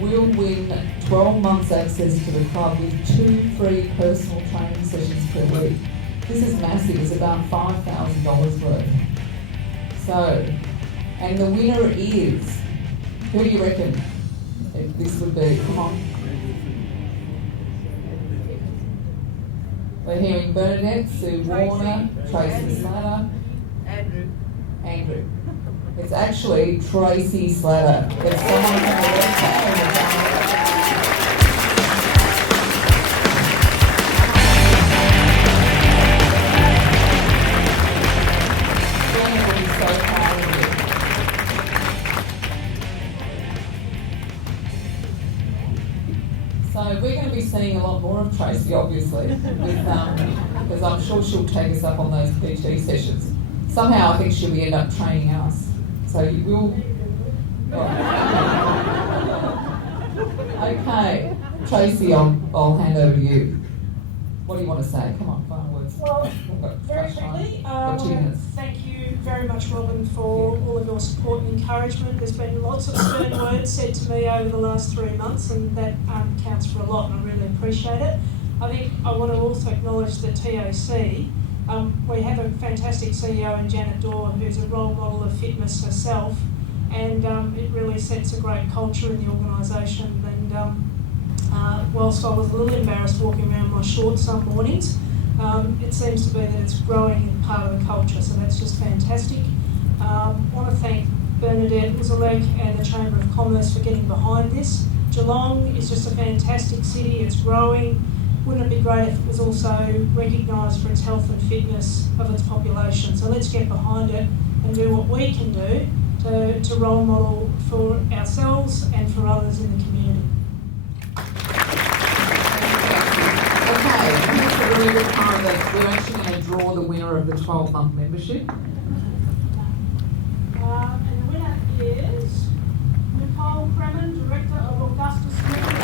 will win 12 months access to the club with 2 free personal training sessions per week. This is massive, it's about $5,000 worth. So, and the winner is, who do you reckon this would be? Come on. We're hearing Bernadette, Sue Warner, Tracy Slatter. Andrew. It's actually Tracy Slatter. It's someone from the website. So we're going to be seeing a lot more of Tracy, obviously, because I'm sure she'll take us up on those PT sessions. Somehow I think she'll end up training us. So you will... Okay, Tracy, I'll hand over to you. What do you want to say? Come on, final words. Well, very quickly, thank you very much, Robin, for all of your support and encouragement. There's been lots of stern words said to me over the last 3 months, and that counts for a lot, and I really appreciate it. I think I want to also acknowledge the TOC. We have a fantastic CEO in Janet Dorr, who's a role model of fitness herself, and it really sets a great culture in the organisation. And whilst I was a little embarrassed walking around my shorts some mornings, it seems to be that it's growing in part of the culture, so that's just fantastic. I want to thank Bernadette Uzalek and the Chamber of Commerce for getting behind this. Geelong is just a fantastic city, it's growing. Wouldn't it be great if it was also recognised for its health and fitness of its population? So let's get behind it and do what we can do to role model for ourselves and for others in the community. Okay, here's the really good part of it. We're actually going to draw the winner of the 12-month membership. And the winner is Nicole Kremen, Director of Augustus Media.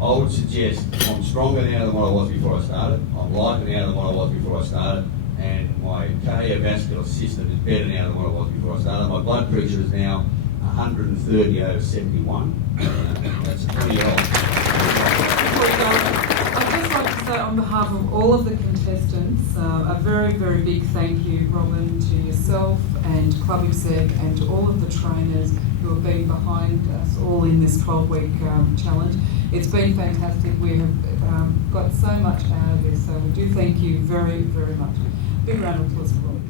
I would suggest I'm stronger now than what I was before I started. I'm lighter now than what I was before I started. And my cardiovascular system is better now than what it was before I started. My blood pressure is now 130 over 71. That's pretty old. I'd just like to say on behalf of all of the contestants, a very, very big thank you, Robin, to yourself and Club Exec and to all of the trainers who have been behind us all in this 12-week challenge. It's been fantastic. We have got so much out of this, so we do thank you very, very much. Big round of applause for Robin.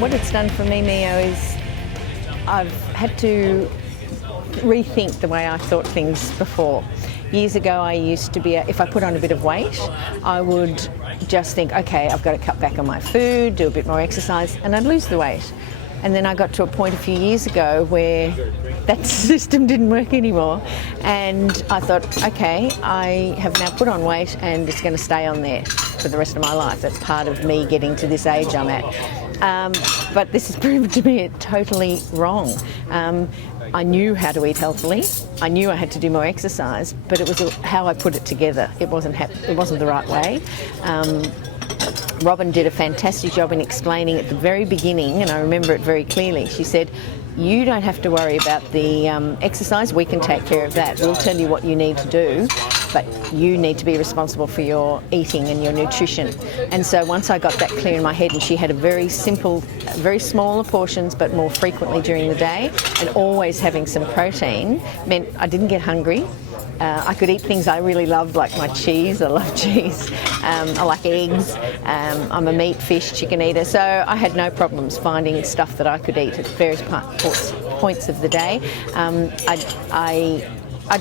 What it's done for me, Mio, is I've had to rethink the way I thought things before. Years ago, I used to be, if I put on a bit of weight, I would just think, okay, I've got to cut back on my food, do a bit more exercise, and I'd lose the weight. And then I got to a point a few years ago where that system didn't work anymore. And I thought, okay, I have now put on weight and it's going to stay on there for the rest of my life. That's part of me getting to this age I'm at. But this has proven to be totally wrong. I knew how to eat healthily. I knew I had to do more exercise, but it was how I put it together. It wasn't the right way. Robin did a fantastic job in explaining at the very beginning, and I remember it very clearly. She said, you don't have to worry about the exercise, we can take care of that. We'll tell you what you need to do, but you need to be responsible for your eating and your nutrition. And so once I got that clear in my head, and she had a very simple, very smaller portions, but more frequently during the day, and always having some protein, meant I didn't get hungry. I could eat things I really loved, like my cheese. I love cheese. I like eggs. I'm a meat, fish, chicken eater. So I had no problems finding stuff that I could eat at various points of the day. I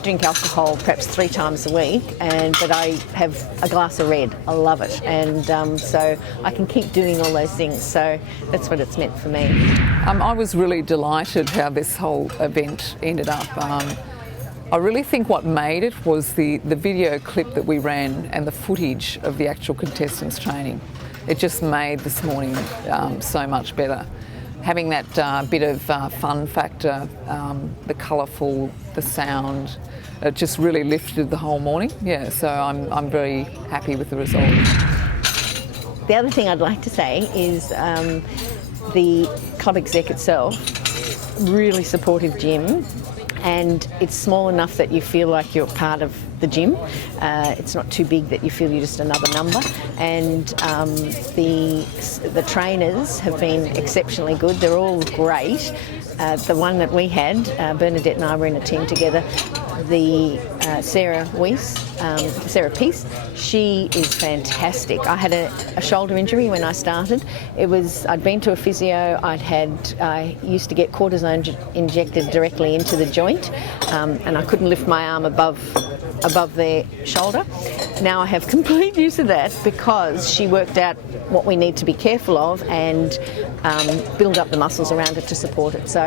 drink alcohol perhaps 3 times a week, but I have a glass of red. I love it. And so I can keep doing all those things. So that's what it's meant for me. I was really delighted how this whole event ended up. I really think what made it was the video clip that we ran and the footage of the actual contestants training. it just made this morning so much better. Having that bit of fun factor, the colourful, the sound, it just really lifted the whole morning. Yeah, so I'm very happy with the result. The other thing I'd like to say is the club exec itself, really supportive gym, and it's small enough that you feel like you're part of the gym. It's not too big that you feel you're just another number, and the trainers have been exceptionally good. They're all great. The one that we had, Bernadette and I were in a team together, the Sarah Peace, she is fantastic. I had a shoulder injury when I started. I'd been to a physio, I used to get cortisone injected directly into the joint, and I couldn't lift my arm above their shoulder. Now I have complete use of that because she worked out what we need to be careful of and build up the muscles around it to support it. So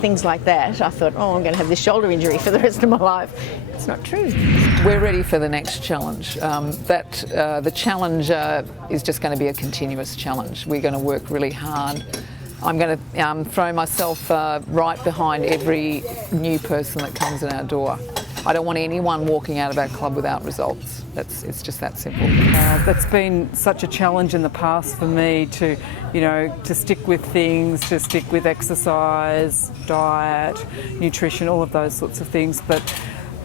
things like that, I thought, I'm going to have this shoulder injury for the rest of my life. It's not true. We're ready for the next challenge. The challenge is just going to be a continuous challenge. We're going to work really hard. I'm going to throw myself right behind every new person that comes in our door. I don't want anyone walking out of our club without results. It's just that simple. That's been such a challenge in the past for me to stick with things, to stick with exercise, diet, nutrition, all of those sorts of things. But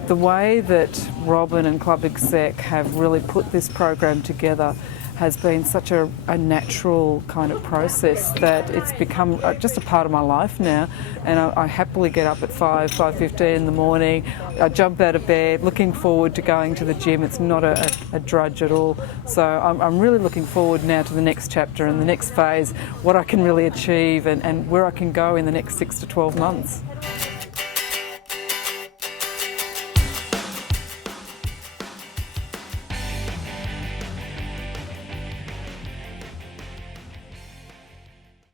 the way that Robin and Club Exec have really put this program together has been such a natural kind of process that it's become just a part of my life now, and I happily get up at 5:15 in the morning. I jump out of bed looking forward to going to the gym. It's not a drudge at all. So I'm really looking forward now to the next chapter and the next phase, what I can really achieve and where I can go in the next 6 to 12 months.